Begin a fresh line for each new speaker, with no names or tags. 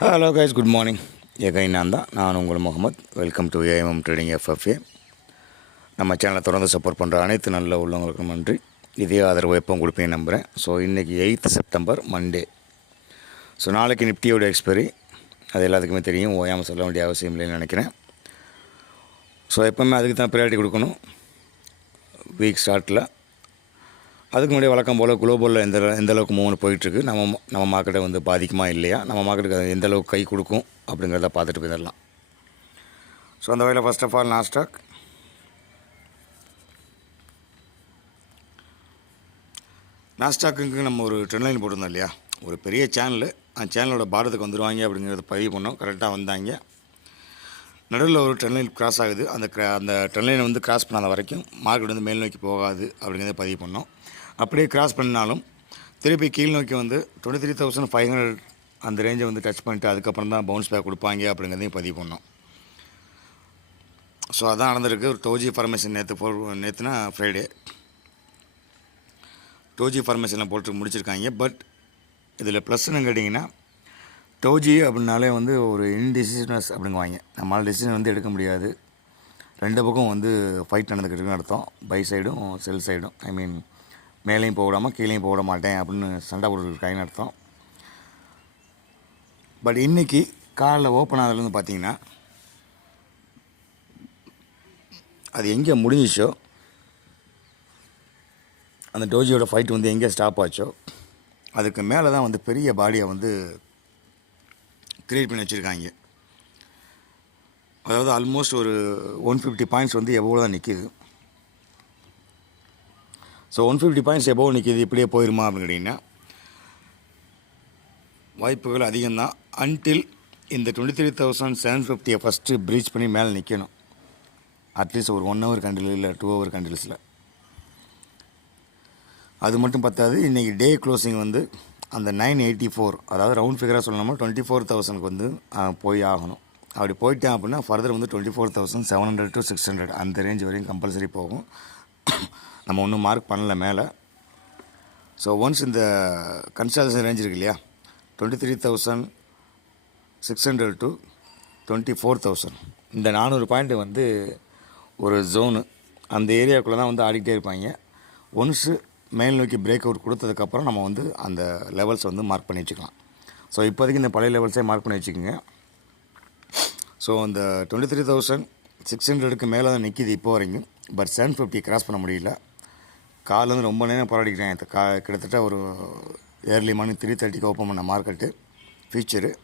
Hello guys good morning எகை நான் தான். நான் உங்கள் Mohammed. Welcome to AMM trading FFA நம்ம சேனலை தொடர்ந்து சப்போர்ட் பண்ணுற அனைத்து நல்ல உள்ளவங்களுக்கும் நன்றி. இதே ஆதரவு எப்போ கொடுப்பேன் நம்புகிறேன் ஸோ இன்றைக்கி எயித்து செப்டம்பர் மண்டே ஸோ நாளைக்கு நிப்டியோட எக்ஸ்பைரி அது எல்லாத்துக்குமே தெரியும். ஓயாமல் சொல்ல வேண்டிய அவசியம் இல்லைன்னு நினைக்கிறேன். ஸோ எப்போவுமே அதுக்கு தான் ப்ரையாரிட்டி கொடுக்கணும். வீக் ஸ்டார்ட்டில் அதுக்கு முன்னாடி வழக்கம் போல் குளோபலில் எந்த எந்த அளவுக்கு மூவ் போயிட்டுருக்கு நம்ம நம்ம மார்க்கெட்டை வந்து பாதிக்குமா இல்லையா நம்ம மார்க்கெட்டுக்கு எந்த அளவுக்கு கை கொடுக்கும் அப்படிங்கிறத பார்த்துட்டு போயிடலாம். ஸோ அந்த வகையில் ஃபர்ஸ்ட் ஆஃப் ஆல் நாஸ்டாக் நாஸ்டாக்குங்க நம்ம ஒரு ட்ரெண்ட்லைன் போட்டிருந்தோம் இல்லையா? ஒரு பெரிய சேனல் அந்த சேனலோட பாரத்துக்கு வந்துடுவாங்க அப்படிங்கிறத பதிவு பண்ணோம். கரெக்டாக வந்தாங்க. நடுவில் ஒரு ட்ரெண்ட்லைன் கிராஸ் ஆகுது. அந்த அந்த ட்ரெண்ட்லைனை வந்து கிராஸ் பண்ணாத வரைக்கும் மார்க்கெட் வந்து மேல் நோக்கி போகாது அப்படிங்கிறத பதிவு பண்ணோம். அப்படியே கிராஸ் பண்ணாலும் திருப்பி கீழ் நோக்கி வந்து twenty three thousand five hundred அந்த ரேஞ்சை வந்து டச் பண்ணிட்டு அதுக்கப்புறம் தான் பவுன்ஸ் பேக் கொடுப்பாங்க அப்படிங்கிறதையும் பதிவு பண்ணோம். ஸோ அதான் நடந்திருக்கு. ஒரு டோஜி ஃபார்மேஷன் நேற்று போ நேற்றுனா ஃப்ரைடே டோஜி ஃபார்மேஷனில் போட்டு முடிச்சிருக்காங்க. பட் இதில் ப்ளஸ்ன்னு கேட்டிங்கன்னா டோஜி அப்படின்னாலே வந்து ஒரு இன்டிசிஷனஸ் அப்படிங்குவாங்க. நம்மளால் டெசிஷன் வந்து எடுக்க முடியாது. ரெண்டு பக்கம் வந்து ஃபைட் நடந்துக்கிட்டு இருக்குன்னு அர்த்தம். பை சைடும் செல் சைடும் ஐ மீன் மேலேயும் போக விடாமல் கீழேயும் போக விட மாட்டேன் அப்படின்னு சண்டை போட்டுருக்காங்கன்னு அர்த்தம். பட் இன்றைக்கி காலைல ஓப்பன் ஆகிறதுலேருந்து பார்த்தீங்கன்னா அது எங்கே முடிஞ்சிச்சோ அந்த டோஜியோட ஃபைட் வந்து எங்கே ஸ்டாப் ஆச்சோ அதுக்கு மேலே தான் வந்து பெரிய பாடியை வந்து க்ரியேட் பண்ணி வச்சுருக்காங்க. அதாவது ஆல்மோஸ்ட் ஒரு ஒன் ஃபிஃப்டி பாயிண்ட்ஸ் வந்து எவ்வளோ தான் நிற்கிது ஸோ ஒன் ஃபிஃப்டி பாயிண்ட்ஸ் எவ்வளோ நிற்கிது இப்படியே போயிருமா அப்படின்னு கேட்டிங்கன்னா வாய்ப்புகள் அதிகம்தான். அன்டில் இந்த டுவெண்ட்டி த்ரீ தௌசண்ட் செவன் ஃபிஃப்டியை ஃபஸ்ட்டு ப்ரீச் பண்ணி மேலே நிற்கணும் அட்லீஸ்ட் ஒரு ஒன் ஹவர் கண்டில் இல்லை டூ ஹவர் கண்டில்ஸில் அது மட்டும் பத்தாது இன்றைக்கி டே க்ளோசிங் வந்து அந்த நைன் எயிட்டி ஃபோர் அதாவது ரவுண்ட் ஃபிகராக சொல்லணும்னா டுவெண்ட்டி ஃபோர் தௌசண்ட்க்கு வந்து போய் ஆகணும். அப்படி போயிட்டேன் அப்படின்னா ஃபர்தர் வந்து twenty four thousand seven hundred to six hundred அந்த ரேஞ்ச் வரையும் கம்பல்சரி போகும். நம்ம ஒன்றும் மார்க் பண்ணல மேலே. ஸோ ஒன்ஸ் இந்த கன்சல்டேஷன் ரேஞ்ச் இருக்கு இல்லையா? Twenty three thousand six hundred to twenty four thousand இந்த நானூறு பாயிண்ட் வந்து ஒரு ஜோனு அந்த ஏரியாவுக்குள்ளே தான் வந்து ஆடிக்கிட்டே இருப்பாங்க. ஒன்ஸு மேல் நோக்கி பிரேக் அவுட் கொடுத்ததுக்கப்புறம் நம்ம வந்து அந்த லெவல்ஸ் வந்து மார்க் பண்ணி வச்சுக்கலாம். ஸோ இப்போதைக்கு இந்த பழைய லெவல்ஸே மார்க் பண்ணி வச்சுக்கோங்க. ஸோ அந்த டுவெண்ட்டி த்ரீ தௌசண்ட் சிக்ஸ் ஹண்ட்ரடுக்கு மேலே தான் நிற்கிது இப்போ வரைக்கும். பட் செவன் ஃபிஃப்டி கிராஸ் பண்ண முடியல. காலைல வந்து ரொம்ப நேரம் போராடிக்கிறேன் கா கிட்டத்தட்ட ஒரு ஏர்லி மார்னிங் த்ரீ தேர்ட்டிக்கு ஓப்பன் பண்ண மார்க்கெட்டு ஃபியூச்சரு